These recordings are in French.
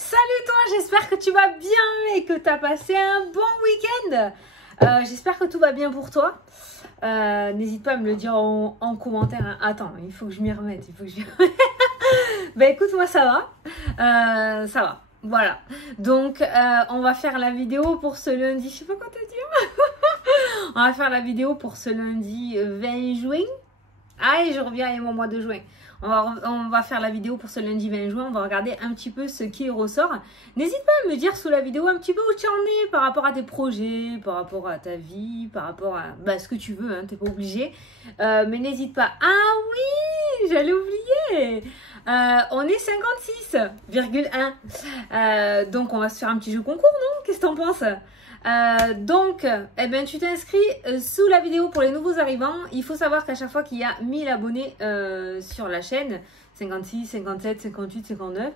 Salut toi, j'espère que tu vas bien et que tu as passé un bon week-end. J'espère que tout va bien pour toi. N'hésite pas à me le dire en commentaire. Hein. Attends, il faut que je m'y remette. Ben écoute, moi ça va. Ça va. Voilà. Donc, on va faire la vidéo pour ce lundi. Je sais pas quoi te dire. On va faire la vidéo pour ce lundi 20 juin. Ah, et je reviens avec mon mois de juin. On va faire la vidéo pour ce lundi 20 juin. On va regarder un petit peu ce qui ressort. N'hésite pas à me dire sous la vidéo un petit peu où tu en es par rapport à tes projets, par rapport à ta vie, par rapport à ce que tu veux. Hein, t'es pas obligé. Mais n'hésite pas. Ah oui, j'allais oublier. On est 56,1. Donc, on va se faire un petit jeu concours, non? Qu'est-ce que t'en penses? Donc, eh ben, tu t'inscris sous la vidéo pour les nouveaux arrivants. Il faut savoir qu'à chaque fois qu'il y a 1000 abonnés sur la chaîne, 56, 57, 58, 59,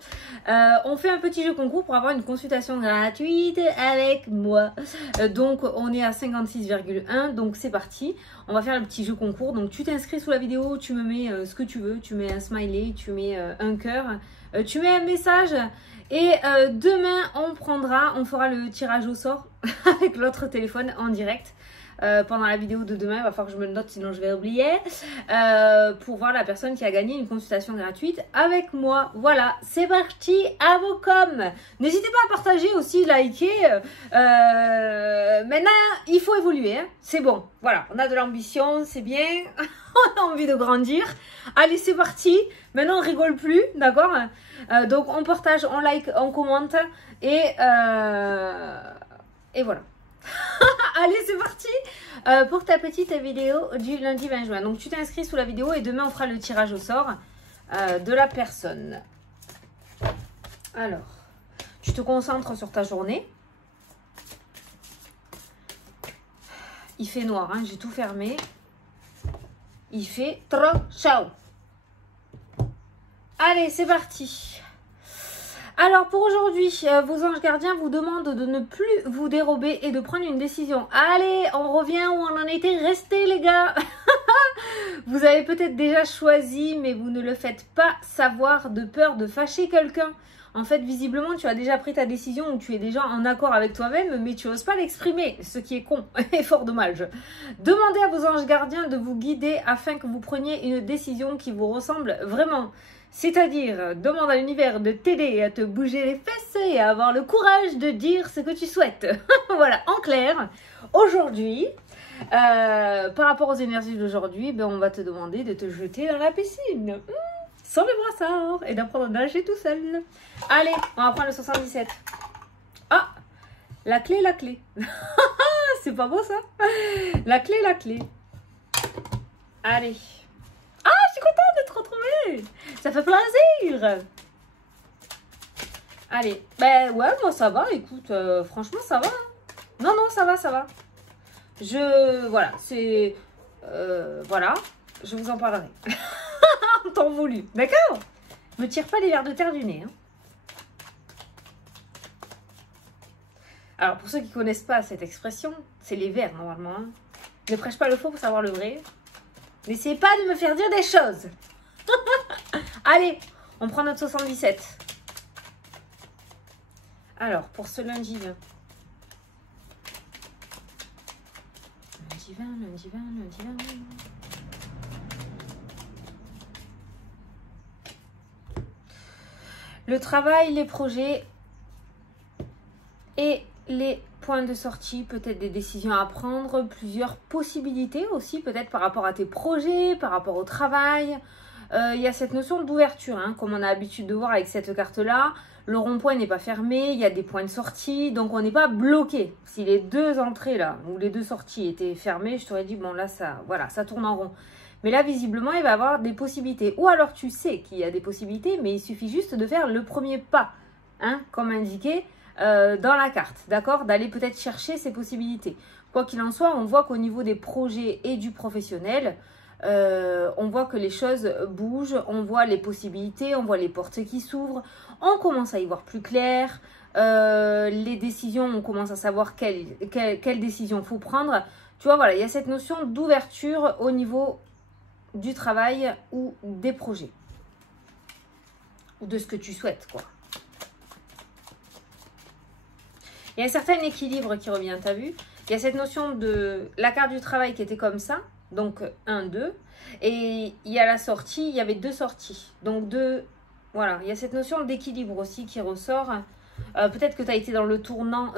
on fait un petit jeu concours pour avoir une consultation gratuite avec moi. Donc, on est à 56,1. Donc, c'est parti. On va faire le petit jeu concours. Donc, tu t'inscris sous la vidéo, tu me mets ce que tu veux. Tu mets un smiley, tu mets un cœur, tu mets un message. Et demain, on fera le tirage au sort avec l'autre téléphone en direct. Pendant la vidéo de demain, il va falloir que je me le note, sinon je vais oublier. Pour voir la personne qui a gagné une consultation gratuite avec moi. Voilà, c'est parti, à vos coms. N'hésitez pas à partager aussi, liker. Maintenant, il faut évoluer. Hein. C'est bon, voilà, on a de l'ambition, c'est bien. On a envie de grandir. Allez, c'est parti. Maintenant, on rigole plus, d'accord? Donc, on partage, on like, on commente. Et voilà. Allez, c'est parti pour ta petite vidéo du lundi 20 juin. Donc, tu t'inscris sous la vidéo et demain, on fera le tirage au sort de la personne. Alors, tu te concentres sur ta journée. Il fait noir, hein, j'ai tout fermé. Il fait trop chaud. Allez, c'est parti. Alors, pour aujourd'hui, vos anges gardiens vous demandent de ne plus vous dérober et de prendre une décision. Allez, on revient où on en était resté, les gars. Vous avez peut-être déjà choisi, mais vous ne le faites pas savoir de peur de fâcher quelqu'un. En fait, visiblement, tu as déjà pris ta décision ou tu es déjà en accord avec toi-même, mais tu n'oses pas l'exprimer, ce qui est con et fort dommage. Demandez à vos anges gardiens de vous guider afin que vous preniez une décision qui vous ressemble vraiment. C'est-à-dire, demande à l'univers de t'aider à te bouger les fesses et à avoir le courage de dire ce que tu souhaites. Voilà, en clair, aujourd'hui, par rapport aux énergies d'aujourd'hui, ben, on va te demander de te jeter dans la piscine. Sans les brassards et d'apprendre à nager tout seul. Allez, on va prendre le 77. Ah, la clé. C'est pas beau ça? La clé. Allez. Ah, je suis contente de te retrouver. Ça fait plaisir. Allez, ben ouais, moi ça va, écoute, franchement ça va. Non, ça va. Voilà, c'est... voilà, je vous en parlerai. En temps voulu, d'accord? Me tire pas les vers de terre du nez. Hein. Alors, pour ceux qui connaissent pas cette expression, c'est les vers normalement. Hein. Ne prêche pas le faux pour savoir le vrai. N'essayez pas de me faire dire des choses. Allez, on prend notre 77. Alors, pour ce lundi 20. Lundi 20. Le travail, les projets et les points de sortie, peut-être des décisions à prendre, plusieurs possibilités aussi, peut-être par rapport à tes projets, par rapport au travail. Il y a cette notion d'ouverture, hein, comme on a l'habitude de voir avec cette carte-là. Le rond-point n'est pas fermé, il y a des points de sortie, donc on n'est pas bloqué. Si les deux entrées là, ou les deux sorties étaient fermées, je t'aurais dit, bon là, voilà, ça tourne en rond. Mais là, visiblement, il va y avoir des possibilités. Ou alors, tu sais qu'il y a des possibilités, mais il suffit juste de faire le premier pas, hein, comme indiqué dans la carte, d'accord? D'aller peut-être chercher ces possibilités. Quoi qu'il en soit, on voit qu'au niveau des projets et du professionnel, on voit que les choses bougent, on voit les possibilités, on voit les portes qui s'ouvrent, on commence à y voir plus clair, les décisions, on commence à savoir quelle décision il faut prendre. Tu vois, voilà, il y a cette notion d'ouverture au niveau du travail ou des projets. Ou de ce que tu souhaites, quoi. Il y a un certain équilibre qui revient, t'as vu? Il y a cette notion de la carte du travail qui était comme ça, donc 1, 2. Et il y a la sortie, il y avait 2 sorties. Donc 2, voilà. Il y a cette notion d'équilibre aussi qui ressort. Peut-être que tu as été dans le tournant,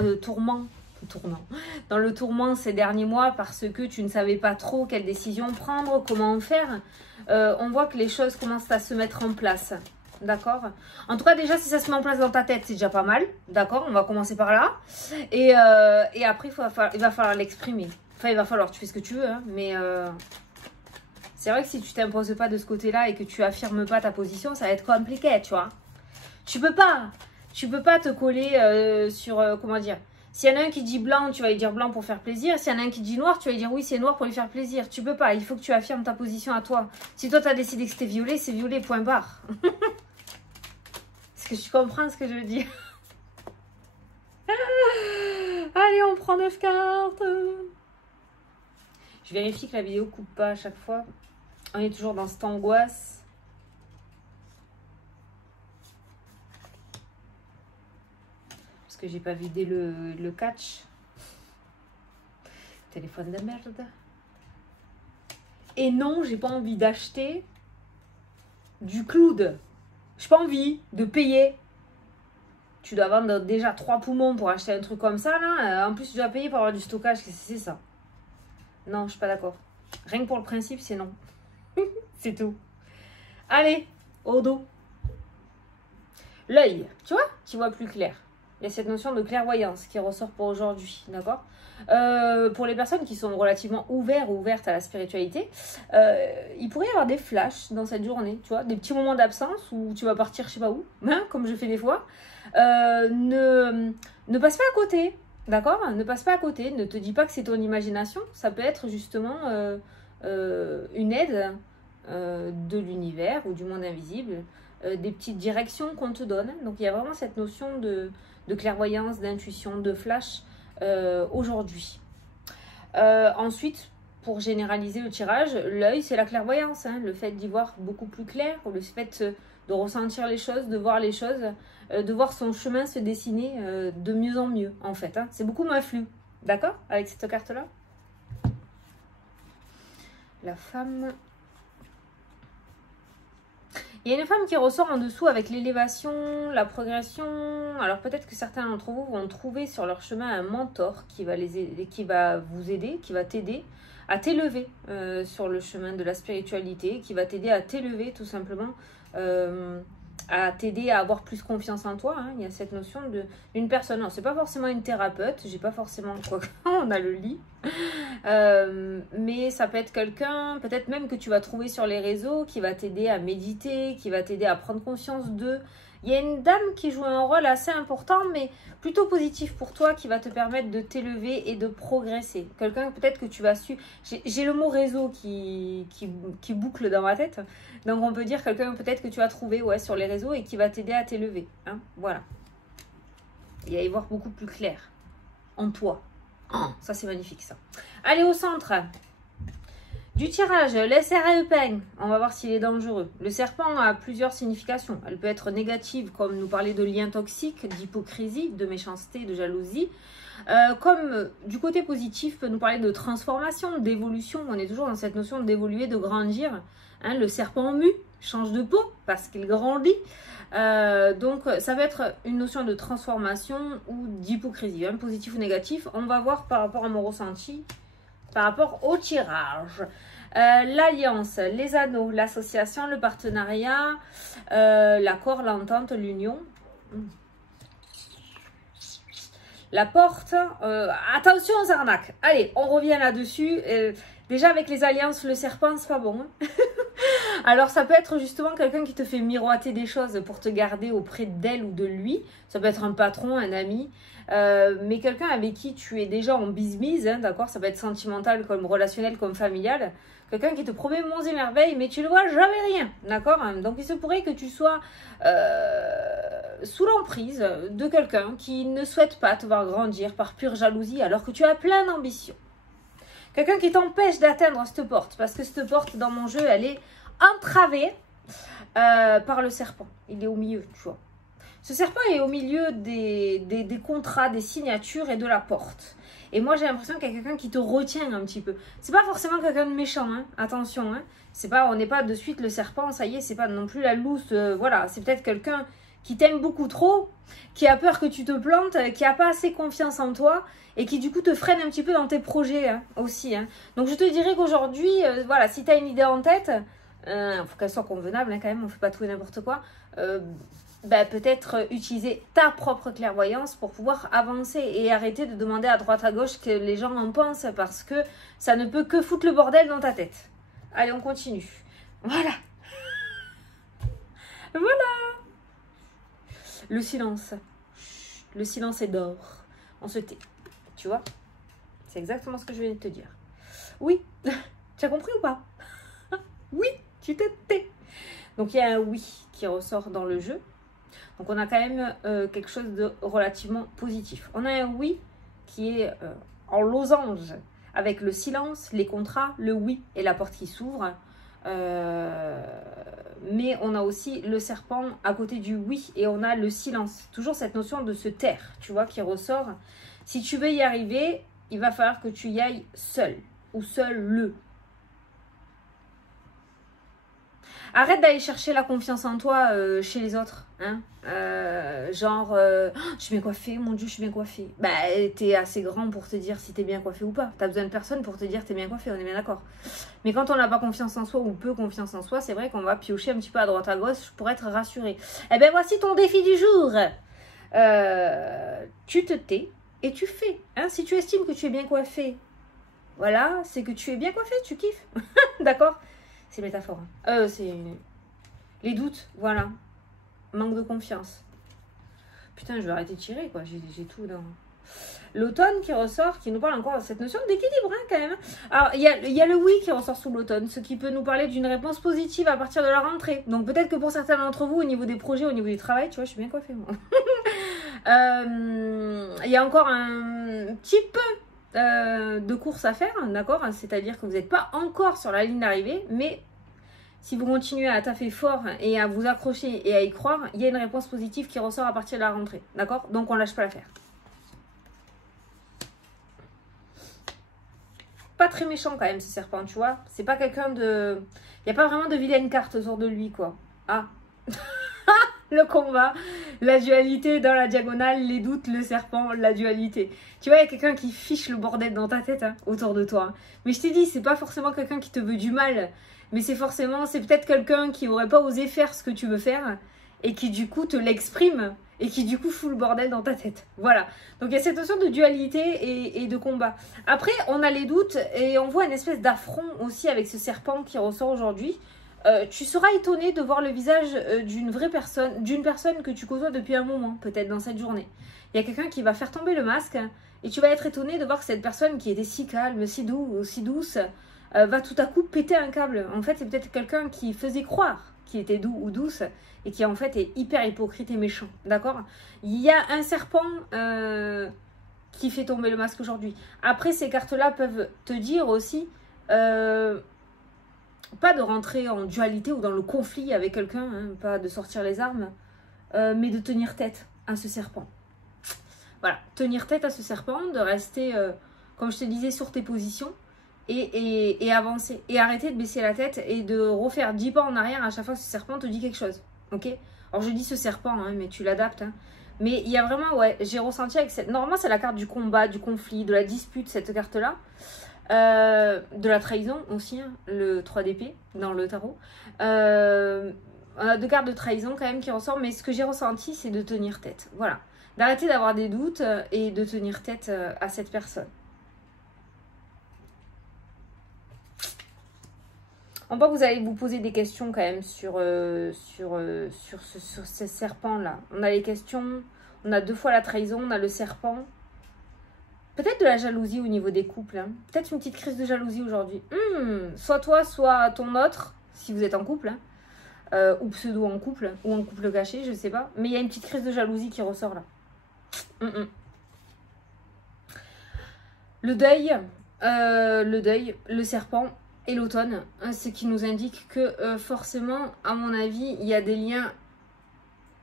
dans le tourment ces derniers mois parce que tu ne savais pas trop quelle décision prendre, comment en faire. On voit que les choses commencent à se mettre en place. D'accord? En tout cas, déjà, si ça se met en place dans ta tête, c'est déjà pas mal. D'accord? On va commencer par là. Et après, il va falloir l'exprimer. Enfin, il va falloir, tu fais ce que tu veux, hein, mais c'est vrai que si tu t'imposes pas de ce côté-là et que tu affirmes pas ta position, ça va être compliqué, tu vois. Tu peux pas te coller sur, comment dire, s'il y en a un qui dit blanc, tu vas lui dire blanc pour faire plaisir. S'il y en a un qui dit noir, tu vas lui dire oui, c'est noir pour lui faire plaisir. Tu peux pas, il faut que tu affirmes ta position à toi. Si toi, tu as décidé que c'était violet, c'est violet, point barre. Est-ce que tu comprends ce que je veux dire? Allez, on prend 9 cartes. Je vérifie que la vidéo coupe pas à chaque fois. On est toujours dans cette angoisse. Parce que j'ai pas vidé le catch. Téléphone de merde. Et non, j'ai pas envie d'acheter du cloud. J'ai pas envie de payer. Tu dois vendre déjà 3 poumons pour acheter un truc comme ça, là. En plus, tu dois payer pour avoir du stockage. Qu'est-ce que c'est ça? Non, je suis pas d'accord. Rien que pour le principe, c'est non. C'est tout. Allez, au dos. L'œil, tu vois plus clair. Il y a cette notion de clairvoyance qui ressort pour aujourd'hui, d'accord? Pour les personnes qui sont relativement ouvertes à la spiritualité, il pourrait y avoir des flashs dans cette journée, tu vois, des petits moments d'absence où tu vas partir je sais pas où, hein, comme je fais des fois. Ne passe pas à côté, d'accord? Ne passe pas à côté, ne te dis pas que c'est ton imagination, ça peut être justement une aide de l'univers ou du monde invisible, des petites directions qu'on te donne. Donc il y a vraiment cette notion de clairvoyance, d'intuition, de flash aujourd'hui. Ensuite, pour généraliser le tirage, l'œil c'est la clairvoyance, hein, le fait d'y voir beaucoup plus clair, le fait de ressentir les choses, de voir les choses, de voir son chemin se dessiner de mieux en mieux en fait, hein. C'est beaucoup moins flou, d'accord, avec cette carte là. La femme. Il y a une femme qui ressort en dessous avec l'élévation, la progression. Alors peut-être que certains d'entre vous vont trouver sur leur chemin un mentor qui va les aider, qui va vous aider, qui va t'aider à t'élever sur le chemin de la spiritualité, qui va t'aider à t'élever tout simplement, à t'aider à avoir plus confiance en toi, hein. Il y a cette notion d'une personne. Non, c'est pas forcément une thérapeute, j'ai pas forcément quoi. On a le lit. Mais ça peut être quelqu'un, peut-être même que tu vas trouver sur les réseaux, qui va t'aider à méditer, qui va t'aider à prendre conscience d'eux. Il y a une dame qui joue un rôle assez important, mais plutôt positif pour toi, qui va te permettre de t'élever et de progresser. Quelqu'un peut-être que tu vas suivre. J'ai le mot réseau qui boucle dans ma tête. Donc on peut dire quelqu'un peut-être que tu vas trouver, ouais, sur les réseaux et qui va t'aider à t'élever, hein, voilà. Et à y voir beaucoup plus clair en toi. Oh, ça c'est magnifique ça. Allez au centre du tirage, les serpents. On va voir s'il est dangereux. Le serpent a plusieurs significations. Elle peut être négative, comme nous parler de liens toxiques, d'hypocrisie, de méchanceté, de jalousie. Comme du côté positif, peut nous parler de transformation, d'évolution. On est toujours dans cette notion d'évoluer, de grandir. Hein, le serpent mue, change de peau parce qu'il grandit. Donc ça va être une notion de transformation ou d'hypocrisie, hein, positif ou négatif. On va voir par rapport à mon ressenti, par rapport au tirage. L'alliance, les anneaux, l'association, le partenariat, l'accord, l'entente, l'union. La porte, attention aux arnaques. Allez, on revient là-dessus. Déjà avec les alliances, le serpent, c'est pas bon, hein. Alors ça peut être justement quelqu'un qui te fait miroiter des choses pour te garder auprès d'elle ou de lui. Ça peut être un patron, un ami, mais quelqu'un avec qui tu es déjà en bise-bise, hein, d'accord? Ça peut être sentimental, comme relationnel, comme familial. Quelqu'un qui te promet monts et merveilles, mais tu ne vois jamais rien, d'accord? Donc il se pourrait que tu sois sous l'emprise de quelqu'un qui ne souhaite pas te voir grandir par pure jalousie alors que tu as plein d'ambition. Quelqu'un qui t'empêche d'atteindre cette porte, parce que cette porte dans mon jeu, elle est entravée par le serpent. Il est au milieu, tu vois. Ce serpent est au milieu des contrats, des signatures et de la porte. Et moi, j'ai l'impression qu'il y a quelqu'un qui te retient un petit peu. C'est pas forcément quelqu'un de méchant, hein. Attention, hein. C'est pas, on n'est pas de suite le serpent, ça y est, c'est pas non plus la loose. Voilà, c'est peut-être quelqu'un qui t'aime beaucoup trop, qui a peur que tu te plantes, qui a pas assez confiance en toi et qui du coup te freine un petit peu dans tes projets hein, aussi. Hein. Donc je te dirais qu'aujourd'hui, voilà, si tu as une idée en tête, faut qu'elle soit convenable hein, quand même, on fait pas tout et n'importe quoi. Bah, peut-être utiliser ta propre clairvoyance pour pouvoir avancer et arrêter de demander à droite à gauche que les gens en pensent parce que ça ne peut que foutre le bordel dans ta tête. Allez, on continue. Voilà. Voilà. Le silence. Le silence est d'or. On se tait. Tu vois? C'est exactement ce que je viens de te dire. Oui. Tu as compris ou pas? Oui, tu te tais. Donc, il y a un oui qui ressort dans le jeu. Donc, on a quand même quelque chose de relativement positif. On a un oui qui est en losange avec le silence, les contrats, le oui et la porte qui s'ouvre. Mais on a aussi le serpent à côté du oui et on a le silence. Toujours cette notion de se taire, tu vois, qui ressort. Si tu veux y arriver, il va falloir que tu y ailles seul ou seul le. Arrête d'aller chercher la confiance en toi chez les autres. Hein genre, je suis bien coiffée, mon Dieu, je suis bien coiffée. Bah, t'es assez grand pour te dire si t'es bien coiffée ou pas. T'as besoin de personne pour te dire t'es bien coiffée, on est bien d'accord. Mais quand on n'a pas confiance en soi ou peu confiance en soi, c'est vrai qu'on va piocher un petit peu à droite à gauche pour être rassuré. Eh bien, voici ton défi du jour. Tu te tais et tu fais. Hein si tu estimes que tu es bien coiffée, voilà, c'est que tu es bien coiffée, tu kiffes. D'accord? C'est métaphore. Hein. C'est les doutes, voilà. Manque de confiance. Putain, je vais arrêter de tirer, quoi. J'ai tout dans... L'automne qui ressort, qui nous parle encore de cette notion d'équilibre, hein, quand même. Alors, il y a le oui qui ressort sous l'automne, ce qui peut nous parler d'une réponse positive à partir de la rentrée. Donc, peut-être que pour certains d'entre vous, au niveau des projets, au niveau du travail, tu vois, je suis bien coiffée, moi. Il y a encore un petit peu de course à faire, d'accord? C'est-à-dire que vous n'êtes pas encore sur la ligne d'arrivée, mais si vous continuez à taffer fort et à vous accrocher et à y croire, il y a une réponse positive qui ressort à partir de la rentrée, d'accord? Donc on lâche pas l'affaire. Pas très méchant quand même ce serpent, tu vois? C'est pas quelqu'un de... Il n'y a pas vraiment de vilaine carte autour de lui, quoi. Ah le combat, la dualité dans la diagonale, les doutes, le serpent, la dualité. Tu vois, il y a quelqu'un qui fiche le bordel dans ta tête, hein, autour de toi. Hein. Mais je t'ai dit, c'est pas forcément quelqu'un qui te veut du mal, mais c'est peut-être quelqu'un qui aurait pas osé faire ce que tu veux faire, et qui du coup te l'exprime, et qui du coup fout le bordel dans ta tête. Voilà. Donc il y a cette notion de dualité et de combat. Après, on a les doutes, et on voit une espèce d'affront aussi avec ce serpent qui ressort aujourd'hui. Tu seras étonné de voir le visage d'une personne que tu côtoies depuis un moment, peut-être dans cette journée. Il y a quelqu'un qui va faire tomber le masque et tu vas être étonné de voir que cette personne qui était si calme, si douce, va tout à coup péter un câble. En fait, c'est peut-être quelqu'un qui faisait croire qu'il était doux ou douce et qui en fait est hyper hypocrite et méchant. D'accord? Il y a un serpent qui fait tomber le masque aujourd'hui. Après, ces cartes-là peuvent te dire aussi... pas de rentrer en dualité ou dans le conflit avec quelqu'un, hein, pas de sortir les armes, mais de tenir tête à ce serpent. Voilà, tenir tête à ce serpent, de rester, comme je te disais, sur tes positions et avancer. Et arrêter de baisser la tête et de refaire 10 pas en arrière à chaque fois que ce serpent te dit quelque chose. Ok? Alors je dis ce serpent, hein, mais tu l'adaptes. Hein. Mais il y a vraiment, ouais, j'ai ressenti avec cette... Normalement, c'est la carte du combat, du conflit, de la dispute, cette carte-là. De la trahison aussi, hein, le 3 d'épée dans le tarot. On a 2 cartes de trahison quand même qui ressortent, mais ce que j'ai ressenti, c'est de tenir tête. Voilà. D'arrêter d'avoir des doutes et de tenir tête à cette personne. On voit que vous allez vous poser des questions quand même sur ce serpent-là. On a les questions, on a 2 fois la trahison, on a le serpent. Peut-être de la jalousie au niveau des couples. Hein. Peut-être une petite crise de jalousie aujourd'hui. Soit toi, soit ton autre, si vous êtes en couple. Hein. Ou pseudo en couple, ou en couple caché, je ne sais pas. Mais il y a une petite crise de jalousie qui ressort là. Le deuil, le serpent et l'automne. Hein, ce qui nous indique que forcément, à mon avis, il y a des liens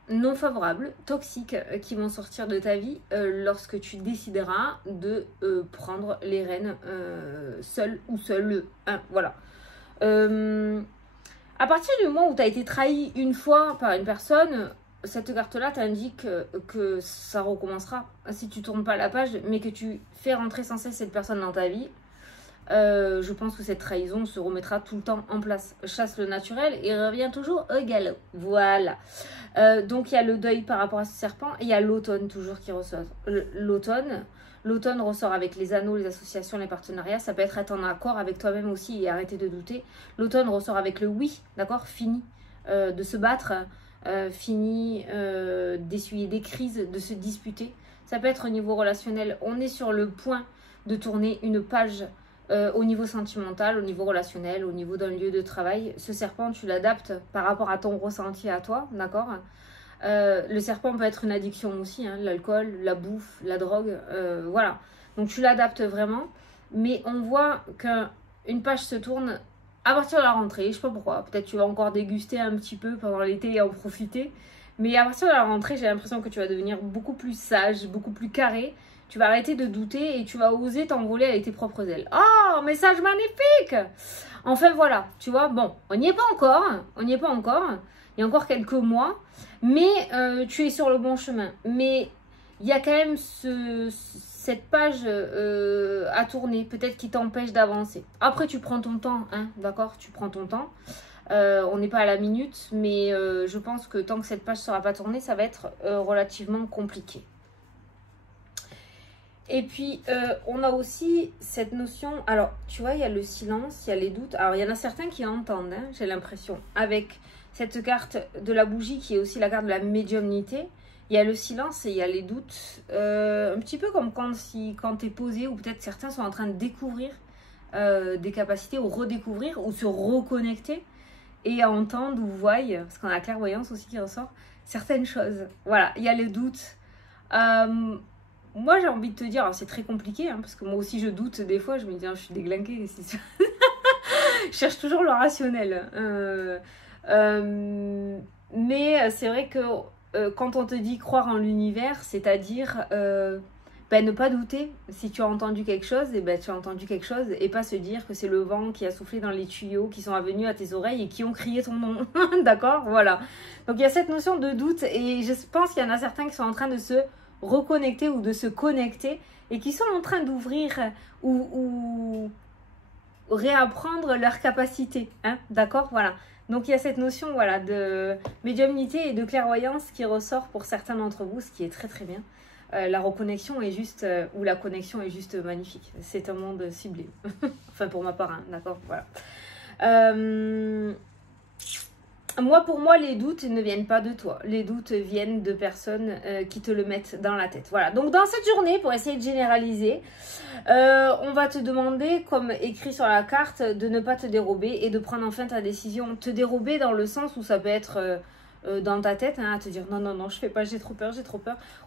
non favorables, toxiques, qui vont sortir de ta vie lorsque tu décideras de prendre les rênes seul ou seul. Hein, voilà. À partir du moment où tu as été trahi une fois par une personne, cette carte-là t'indique que ça recommencera si tu tournes pas la page, mais que tu fais rentrer sans cesse cette personne dans ta vie. Je pense que cette trahison se remettra tout le temps en place. Chasse le naturel et revient toujours au galop. Voilà. Donc il y a le deuil par rapport à ce serpent. Et il y a l'automne toujours qui ressort. L'automne ressort avec les anneaux, les associations, les partenariats. Ça peut être en accord avec toi-même aussi et arrêter de douter. L'automne ressort avec le oui, d'accord, fini de se battre, fini d'essuyer des crises, de se disputer. Ça peut être au niveau relationnel. On est sur le point de tourner une page au niveau sentimental, au niveau relationnel, au niveau d'un lieu de travail. Ce serpent, tu l'adaptes par rapport à ton ressenti à toi, d'accord? Le serpent peut être une addiction aussi, hein, l'alcool, la bouffe, la drogue, voilà. Donc tu l'adaptes vraiment, mais on voit qu'une page se tourne à partir de la rentrée, je sais pas pourquoi. Peut-être tu vas encore déguster un petit peu pendant l'été et en profiter. Mais à partir de la rentrée, j'ai l'impression que tu vas devenir beaucoup plus sage, beaucoup plus carré. Tu vas arrêter de douter et tu vas oser t'envoler avec tes propres ailes. Oh, message magnifique! Enfin voilà, tu vois, bon, on n'y est pas encore. On n'y est pas encore. Il y a encore quelques mois. Mais tu es sur le bon chemin. Mais il y a quand même cette page à tourner, peut-être qui t'empêche d'avancer. Après, tu prends ton temps, hein, d'accord? Tu prends ton temps. On n'est pas à la minute, mais je pense que tant que cette page ne sera pas tournée, ça va être relativement compliqué. Et puis, on a aussi cette notion... Alors, tu vois, il y a le silence, il y a les doutes. Alors, il y en a certains qui entendent, hein, j'ai l'impression. Avec cette carte de la bougie, qui est aussi la carte de la médiumnité, il y a le silence et il y a les doutes. Un petit peu comme quand tu es posé, ou peut-être certains sont en train de découvrir des capacités, ou redécouvrir, ou se reconnecter, et à entendre ou voir, parce qu'on a la clairvoyance aussi qui ressort, certaines choses. Voilà, il y a les doutes. Moi, j'ai envie de te dire, c'est très compliqué, hein, parce que moi aussi, je doute des fois. Je me dis, je suis déglinguée. Je cherche toujours le rationnel. Mais c'est vrai que quand on te dit croire en l'univers, c'est-à-dire ne pas douter. Si tu as entendu quelque chose, tu as entendu quelque chose, et pas se dire que c'est le vent qui a soufflé dans les tuyaux, qui sont venus à tes oreilles et qui ont crié ton nom. D'accord? Voilà. Donc, il y a cette notion de doute, et je pense qu'il y en a certains qui sont en train de se reconnecter ou de se connecter et qui sont en train d'ouvrir ou réapprendre leurs capacités, hein, d'accord, voilà. Donc il y a cette notion, voilà, de médiumnité et de clairvoyance qui ressort pour certains d'entre vous, ce qui est très très bien. La reconnexion est juste, ou la connexion est juste magnifique. C'est un monde ciblé, enfin pour ma part, hein, d'accord, voilà. Pour moi, les doutes ne viennent pas de toi. Les doutes viennent de personnes qui te le mettent dans la tête. Voilà. Donc, dans cette journée, pour essayer de généraliser, on va te demander, comme écrit sur la carte, de ne pas te dérober et de prendre enfin ta décision. Te dérober dans le sens où ça peut être dans ta tête, hein, à te dire non, je fais pas, j'ai trop peur.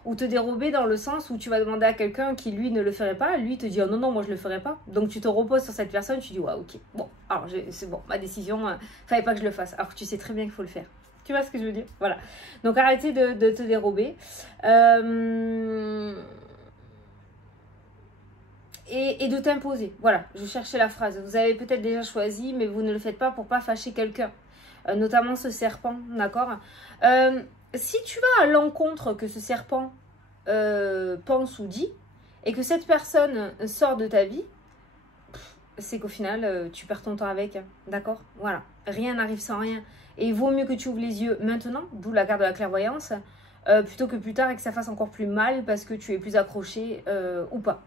Ou te dérober dans le sens où tu vas demander à quelqu'un qui, lui, ne le ferait pas. Lui te dit non, moi, je le ferais pas. Donc, tu te reposes sur cette personne, tu dis ouais, ok, bon, alors c'est bon, ma décision, fallait pas que je le fasse. Alors que tu sais très bien qu'il faut le faire. Tu vois ce que je veux dire? Voilà. Donc, arrêtez de te dérober. Et de t'imposer. Voilà, je cherchais la phrase. Vous avez peut-être déjà choisi, mais vous ne le faites pas pour pas fâcher quelqu'un. Notamment ce serpent, d'accord? Si tu vas à l'encontre que ce serpent pense ou dit, et que cette personne sort de ta vie, c'est qu'au final, tu perds ton temps avec, d'accord? Voilà, rien n'arrive sans rien. Et il vaut mieux que tu ouvres les yeux maintenant, d'où la carte de la clairvoyance, plutôt que plus tard et que ça fasse encore plus mal parce que tu es plus accroché ou pas.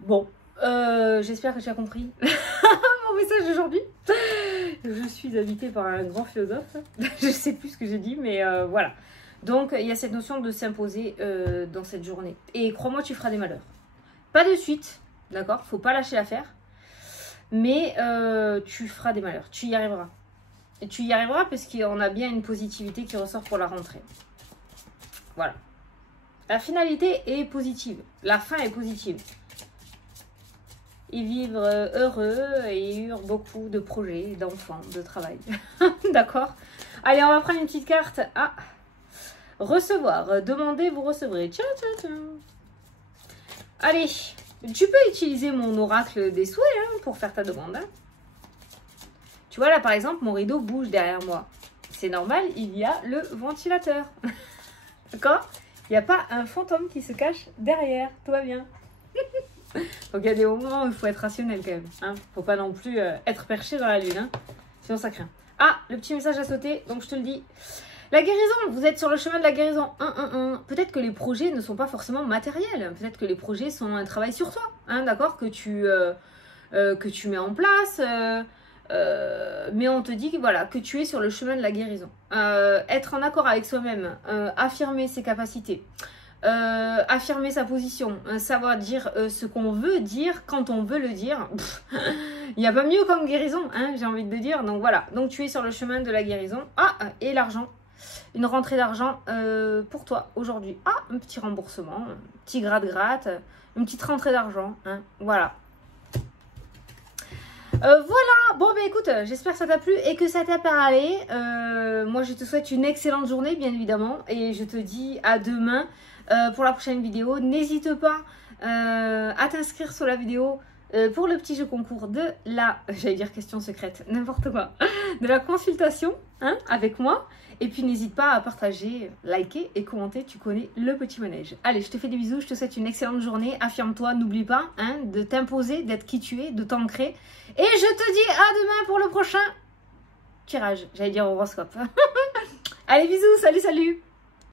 Bon, j'espère que tu as compris mon message d'aujourd'hui. Je suis habitée par un grand philosophe. Je sais plus ce que j'ai dit, mais voilà. Donc, il y a cette notion de s'imposer dans cette journée. Et crois-moi, tu feras des malheurs. Pas de suite, d'accord? Faut pas lâcher l'affaire. Mais tu feras des malheurs. Tu y arriveras. Et tu y arriveras parce qu'on a bien une positivité qui ressort pour la rentrée. Voilà. La finalité est positive. La fin est positive. Et vivre heureux et eurent beaucoup de projets, d'enfants, de travail. D'accord? Allez, on va prendre une petite carte. Ah, recevoir. Demandez, vous recevrez. Tiens, tiens, tiens. Allez, tu peux utiliser mon oracle des souhaits hein, pour faire ta demande. Hein. Tu vois, là, par exemple, mon rideau bouge derrière moi. C'est normal, il y a le ventilateur. D'accord? Il n'y a pas un fantôme qui se cache derrière. Tout va bien. Donc, il y a des moments où il faut être rationnel quand même. Hein. Faut pas non plus être perché dans la lune. Hein. Sinon, ça craint. Ah, le petit message a sauté, donc je te le dis. La guérison, vous êtes sur le chemin de la guérison. Peut-être que les projets ne sont pas forcément matériels. Peut-être que les projets sont un travail sur toi. Hein, d'accord? Que tu mets en place. Mais on te dit que, voilà, que tu es sur le chemin de la guérison. Être en accord avec soi-même. Affirmer ses capacités. Affirmer sa position. Savoir dire ce qu'on veut dire quand on veut le dire. Il n'y a pas mieux comme guérison, hein, j'ai envie de dire. Donc voilà, donc tu es sur le chemin de la guérison. Ah, et l'argent. Une rentrée d'argent pour toi aujourd'hui. Ah, un petit remboursement, un petit gratte-gratte, une petite rentrée d'argent. Hein, voilà. Voilà, bon bah écoute, j'espère que ça t'a plu et que ça t'a parlé. Moi je te souhaite une excellente journée bien évidemment. Et je te dis à demain pour la prochaine vidéo. N'hésite pas à t'inscrire sur la vidéo. Pour le petit jeu concours de la, j'allais dire question secrète, n'importe quoi, de la consultation hein, avec moi. Et puis n'hésite pas à partager, liker et commenter, tu connais le petit manège. Allez, je te fais des bisous, je te souhaite une excellente journée. Affirme-toi, n'oublie pas hein, de t'imposer, d'être qui tu es, de t'ancrer. Et je te dis à demain pour le prochain tirage, j'allais dire horoscope. Allez, bisous, salut, salut!